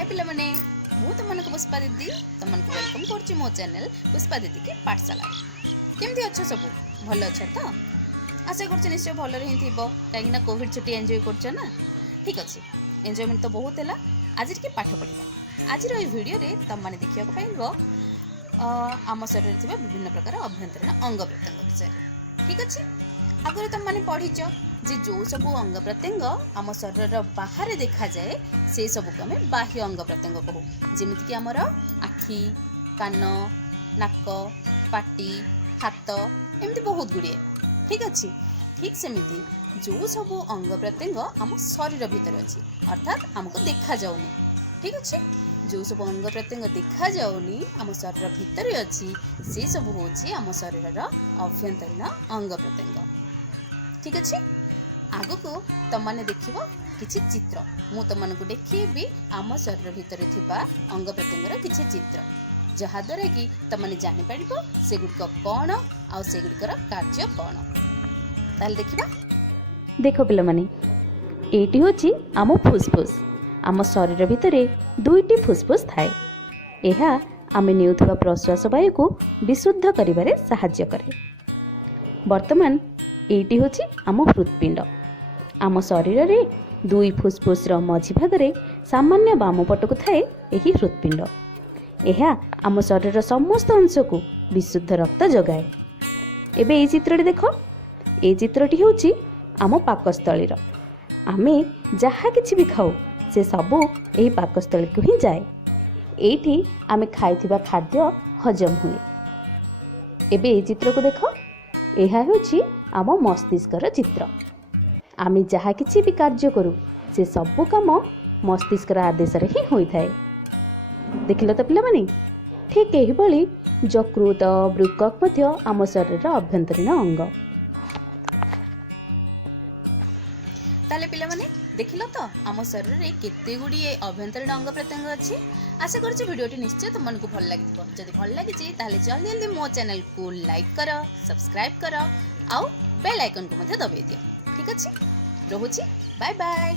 हाय पिला माने मु तुमको पुष्पा दीदी तुमको वेलकम करछि मो चैनल पुष्पा दीदी की पाठशाला। केमती अच्छो सब भल अच्छा तो आशा कर निश्चय भल ही थो कहीं कोविड छुट्टी एंजॉय कर ना ठीक अच्छे एंजॉयमेंट तो बहुत है। आज के पाठ पढ़ा आज भिडियो तुम मैंने देखा पाइब आम शरीर में विभिन्न प्रकार अभ्यंतरीण अंग प्रत्यंग विषय ठीक अच्छे। आगे तुम मैंने पढ़ीच जे जो सब अंग प्रत्यंग आम शरीर बाहर देखा जाए से सब को आम बाह्य अंग प्रत्यंग कहू जमीक कि आमर आखि कान नाक पाटी हाथ एमती बहुत गुड़िए ठीक अच्छे। ठीक सेमिति जो सब अंग प्रत्यंग आम शरीर भितर अच्छी अर्थात आमको देखा जाऊनी ठीक अच्छे। जो सब अंग प्रत्यंग देखा जाऊनी आम शरीर भितर अच्छी से सब होची आम शरीर अभ्यंतरीण अंग प्रत्यंग ठीक अच्छे। आग को तुम मैंने देख किसी चित्र मु तुमको देखी आम शरीर भितर थिबा अंग प्रत्यंगर किसी चित्र जहाद्वारा कि तुमने जापर सेगुड़िक कौन आ सेगुड़िकर कार्य कौन ताल देखा। देख पिला माने एटी होची आम फुसफुस आम शरीर भितर दुईटी फुसफुस थाए। यह आमे नेउथबा प्रश्वास वायु को विशुद्ध करिबारे सहाय्य करे। वर्तमान एटी होची आम हृत्पिंड आम शरीर रे दुई फुसफुस मझी भागरे सामान्य बाम पटक थाए यही हृत्पिंड। यह आम शरीर समस्त अंश को विशुद्ध रक्त जगाए। एबे ए चित्र देख ए चित्रटी होची आम पाकस्थलीर आमे जहाँ किछि भी खाऊ से सबू यही पाकस्थली को ही जाए। एठी आमे खाइथिबा खाद्य हजम हुए। एबे ए चित्र को देख यह होची आम मस्तिष्कर चित्र आमे जहाँ किछि भी कार्य करू से सबू काम मस्तिष्कर आदेश ही होता है। देखिल तो पिला माने ठीक यही भली यकृत वृक्क मध्य आम शरीर अभ्यंतरीण अंग। ताले पिला माने देखिल तो आम शरीर में केते गुड़िए अभ्यंतरीण अंग प्रत्यंग अच्छी। आशा कर भिडियोटी निश्चय तुमको भल लगी जब भल लगी जल्दी जल्दी मो चैनल को लाइक कर सब्सक्राइब कर आउ बेल आइकन को दबाई दियो ठीक अच्छे। रोची बाय बाय।